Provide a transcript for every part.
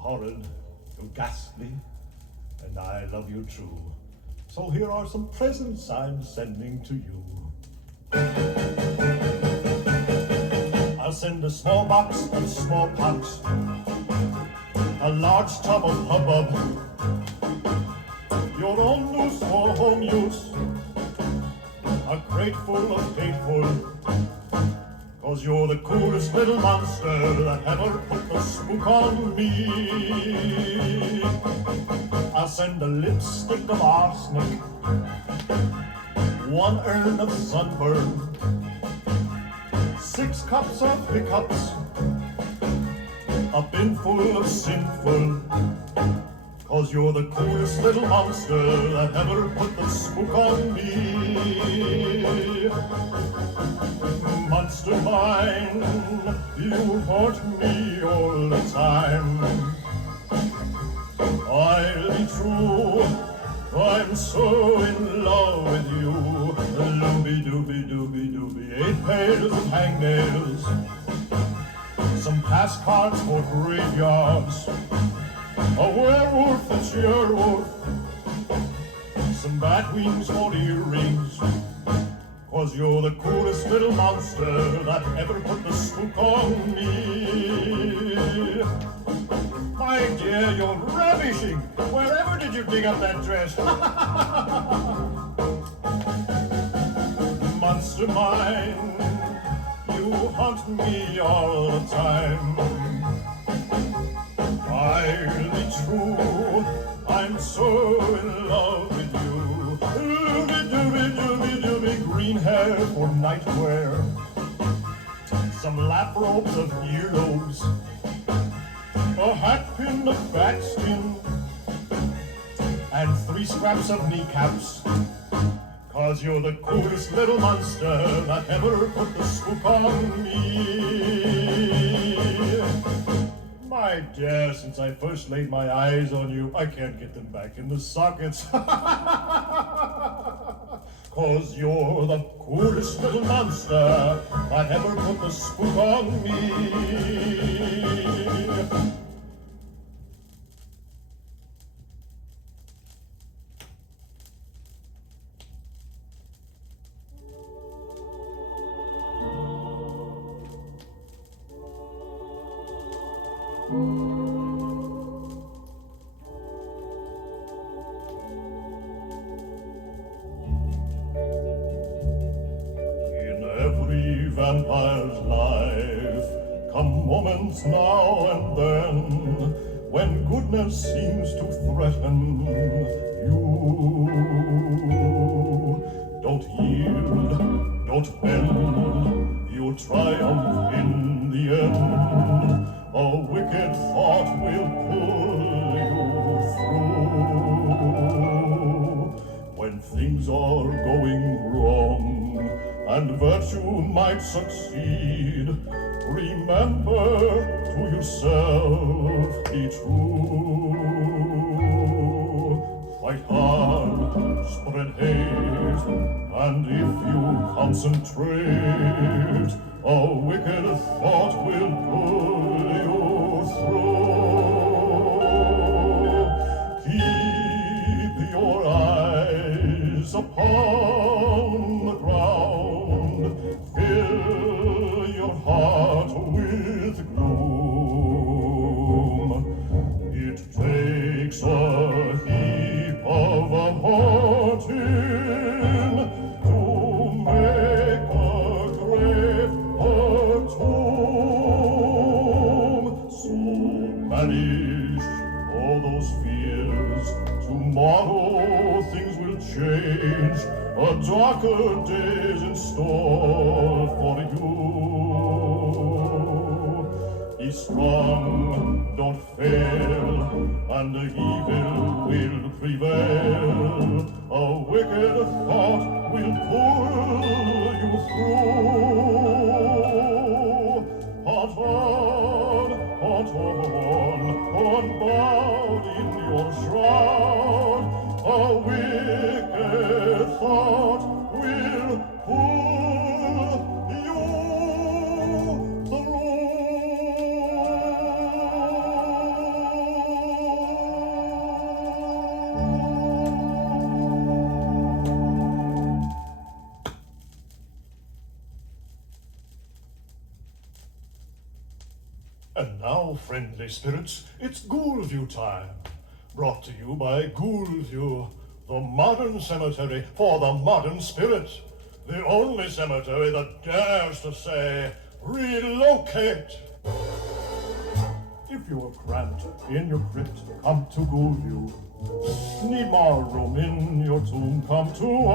horrid, you're ghastly, and I love you true. So here are some presents I'm sending to you. I'll send a small box of smallpox, a large tub of hubbub, your own noose for home use, a crate full of hateful, 'cause you're the coolest little monster that ever put the spook on me. I'll send a lipstick of arsenic, one urn of sunburn, 6 cups of hiccups, a bin full of sinful, 'cause you're the coolest little monster that ever put the spook on me. Monster mine, you haunt me all the time. I'll be true, I'm so in love with you. Looby dooby dooby dooby, 8 pairs of hangnails, some pass cards for graveyards, a werewolf that's your wolf, some bat wings for earrings, 'cause you're the coolest little monster that ever put the spook on me. My dear, you're ravishing. Wherever did you dig up that dress? Monster mine, you haunt me all the time. I'll be true, I'm so in love with you. Dooby dooby dooby dooby, green hair for nightwear, some lap robes of earlobes, a hat pin of bat skin, and 3 scraps of kneecaps, 'cause you're the coolest little monster that ever put the spook on me. My dear, since I first laid my eyes on you, I can't get them back in the sockets. 'Cause you're the coolest little monster that ever put the spook on me. Vampire's life come moments now and then when goodness seems to threaten you. Don't yield, don't bend, you'll triumph in the end. A wicked thought will pull you through. When things are going wrong and virtue might succeed, remember to yourself, be true. Fight hard, spread hate, and if you concentrate, a wicked thought will pull you through. Keep your eyes upon the ground, fill your heart with gloom. It takes a heap of haunting to make a grave a tomb. So banish all those fears. Tomorrow things will change. A darker day's in store for you. Be strong, don't fail, and evil will prevail. A wicked thought will pull you through. Haunt on, bowed in your shroud. A wicked thought will pull you through. And now, friendly spirits, it's Ghoulview time. Brought to you by Ghoulview, the modern cemetery for the modern spirit. The only cemetery that dares to say, relocate. If you're cramped in your crypt, come to Ghoulview. Need more room in your tomb, come to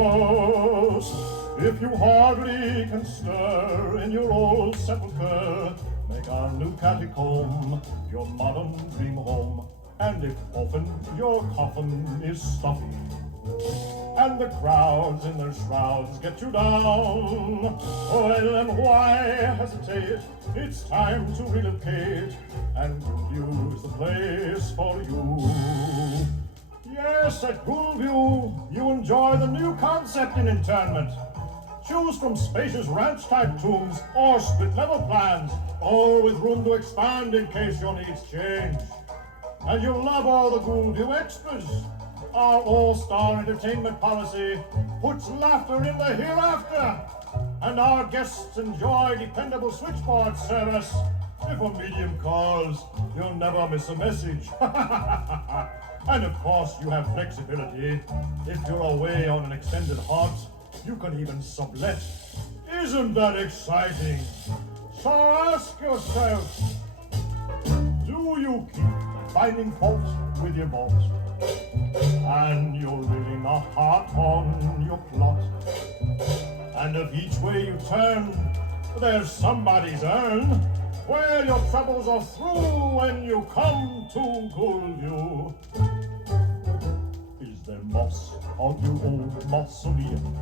us. If you hardly can stir in your old sepulchre, make our new catacomb your modern dream home. And if often your coffin is stuffy, and the crowds in their shrouds get you down, well, then why hesitate? It's time to relocate, and Ghoulview is the place for you. Yes, at Ghoulview, you enjoy the new concept in internment. Choose from spacious ranch-type tombs or split-level plans, all with room to expand in case your needs change. And you'll love all the Ghoulview extras. Our all-star entertainment policy puts laughter in the hereafter. And our guests enjoy dependable switchboard service. If a medium calls, you'll never miss a message. And of course, you have flexibility. If you're away on an extended haunt, you can even sublet. Isn't that exciting? So ask yourself, do you keep finding fault with your vault? And you're really not hot on your plot. And if each way you turn, there's somebody's urn, well, your troubles are through when you come to Ghoulview. Is there moss on your old mausoleum?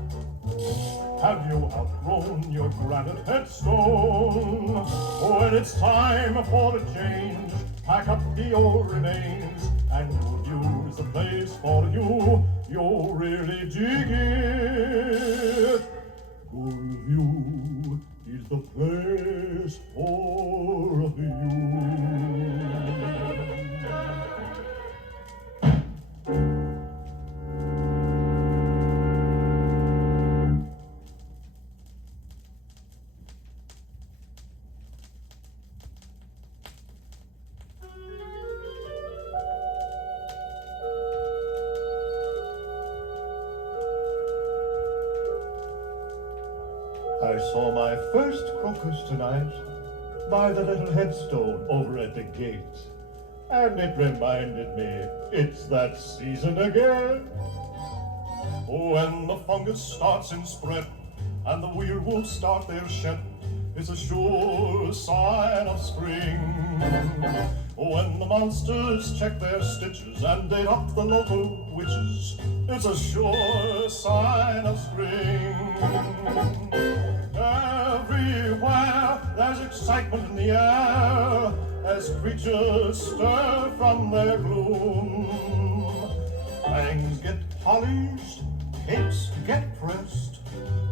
Have you outgrown your granite headstone? When it's time for a change, pack up the old remains, and Ghoulview is the place for you. You'll really dig it. Ghoulview is the place for you. I saw my first crocus tonight by the little headstone over at the gate, and it reminded me it's that season again. When the fungus starts in spread and the werewolves start their shed, it's a sure sign of spring. When the monsters check their stitches and date up the local witches, it's a sure sign of spring. Everywhere there's excitement in the air as creatures stir from their gloom. Fangs get polished, capes get pressed,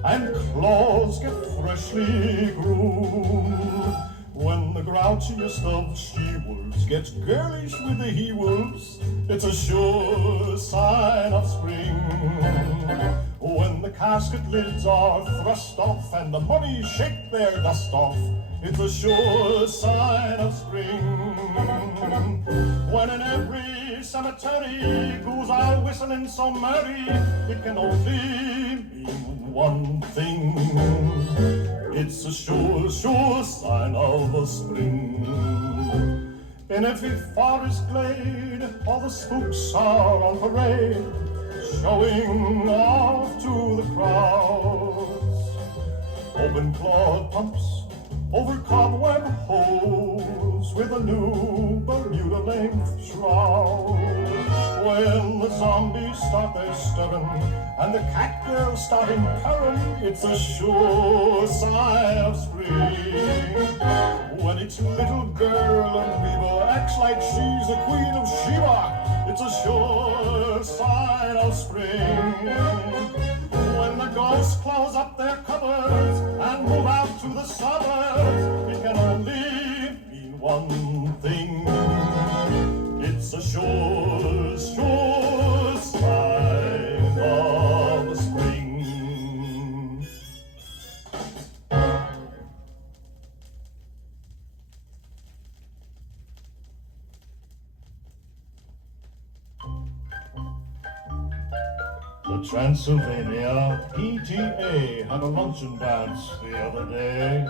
and claws get freshly groomed. When the grouchiest of she-wolves gets girlish with the he-wolves, it's a sure sign of spring. When the casket lids are thrust off and the mummies shake their dust off, it's a sure sign of spring. When in every cemetery ghouls are whistling so merry, it can only mean one thing. It's a sure sign of a spring. In every forest glade, all the spooks are on parade, showing off to the crowds. Open-clawed pumps over cobweb holes with a new Bermuda-length shroud. When the zombies start their stirring and the cat girls start impairing, it's a sure sign of spring. When each little girl and weaver acts like she's the queen of Sheba, it's a sure sign of spring. When the ghosts close up their cupboards and move out to the suburbs, it can only mean one thing. It's a sure sign of spring. The Transylvania P.T.A. had a luncheon dance the other day.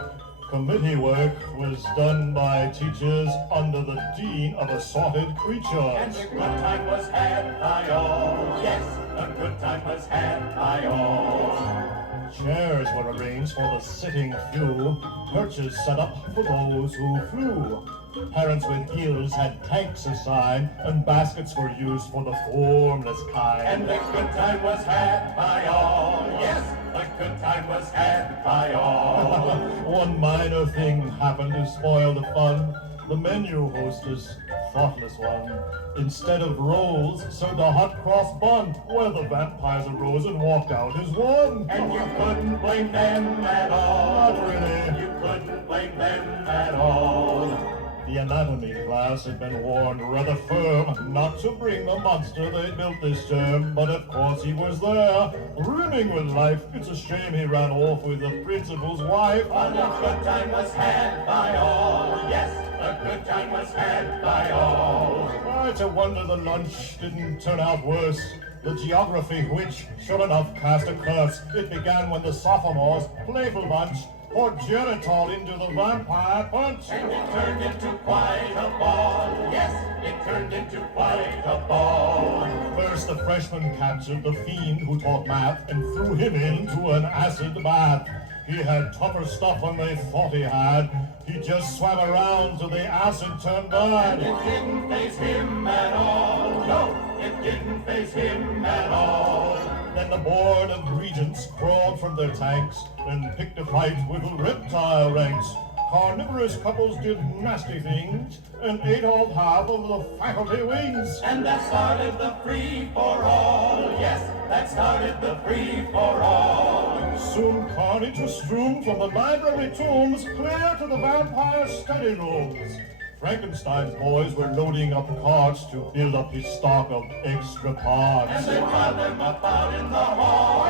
Committee work was done by teachers under the dean of assorted creatures. And a good time was had by all. Yes, a good time was had by all. Chairs were arranged for the sitting few, perches set up for those who flew. Parents with ears had tanks assigned, and baskets were used for the formless kind. And a good time was had by all. Yes, a good time was had by all. One minor thing happened to spoil the fun. The menu hostess, thoughtless one, instead of rolls, served a hot cross bun. Well, the vampires arose and walked out as one. And you couldn't blame them at all. Not really. You couldn't blame them at all. The anatomy class had been warned rather firm not to bring the monster they built this term, but of course he was there, brimming with life. It's a shame he ran off with the principal's wife. And a good time was had by all. Yes, a good time was had by all. It's a wonder the lunch didn't turn out worse. The geography which, sure enough, cast a curse. It began when the sophomores, playful bunch, poured geritol into the vampire punch. And it turned into quite a ball. Yes, it turned into quite a ball. First, the freshman captured the fiend who taught math and threw him into an acid bath. He had tougher stuff than they thought he had. He just swam around till the acid turned bad. And it didn't faze him at all. No, it didn't faze him at all. Then the board of regents crawled from their tanks and picked a fight with the reptile ranks. Carnivorous couples did nasty things and ate off half of the faculty wings. And that started the free-for-all. Yes, that started the free-for-all. Soon carnage was strewn from the library tombs clear to the vampire study rooms. Frankensteins Boys were loading up carts to build up his stock of extra parts. And they piled them up out in the hall.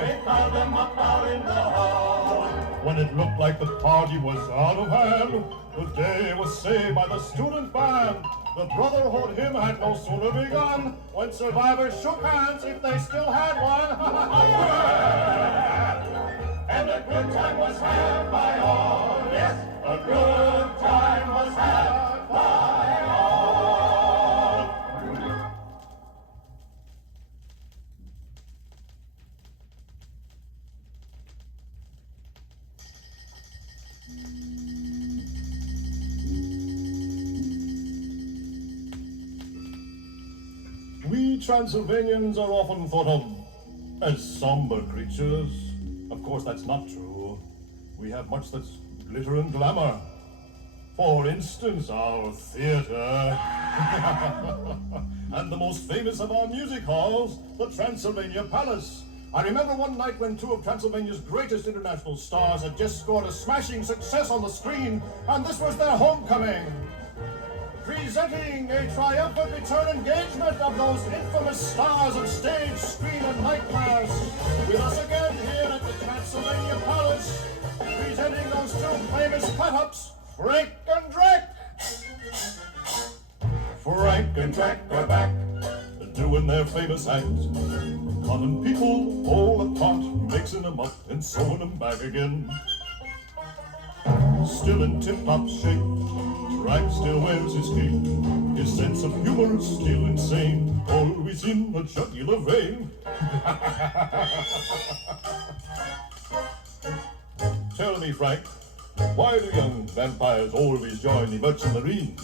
They piled them up out in the hall. When it looked like the party was out of hand, the day was saved by the student band. The Brotherhood hymn had no sooner begun when survivors shook hands if they still had one. And a good time was had by all. Yes, a good time was had by all. We Transylvanians are often thought of as somber creatures. Of course, that's not true. We have much that's glitter and glamour. For instance, our theater. And the most famous of our music halls, the Transylvania Palace. I remember one night when two of Transylvania's greatest international stars had just scored a smashing success on the screen, and this was their homecoming. Presenting a triumphant return engagement of those infamous stars of stage, screen, and nightmares. With us again here at the Transylvania Palace, presenting those two famous cut-ups, Frank and Drac. Frank and Drac are back, doing their famous act. Common people all apart, mixing them up and sewing them back again. Still in tip-top shape, Drac still wears his cape. His sense of humor is still insane, always in a jugular vein. Tell me, Frank, why do young vampires always join the merchant marine?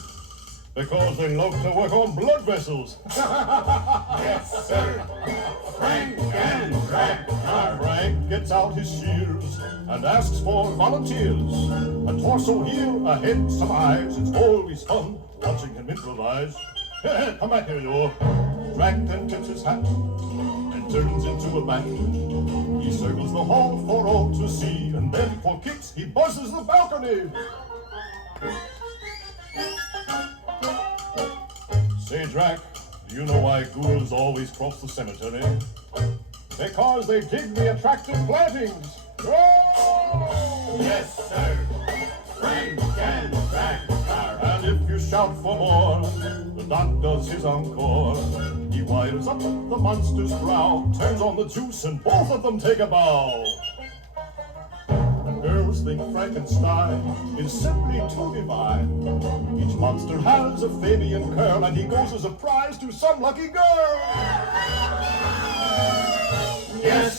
Because they love to work on blood vessels. Yes, sir. Frank and Drac are. Frank gets out his shears and asks for volunteers. A torso here, a head, some eyes. It's always fun watching him improvise. Come back here, you. Drac then tips his hat and turns into a bat. He circles the hall for all to see, and then for kicks he buzzes the balcony. Say, Drac, do you know why ghouls always cross the cemetery? Because they dig the attractive plantings. Oh! Yes, sir. Frank and Drac are. And if you shout for more. The doc does his encore. He wires up the monster's brow, turns on the juice, and both of them take a bow. Girls think Frankenstein is simply too divine. Each monster has a Fabian curl, and he goes as a prize to some lucky girl. Yes,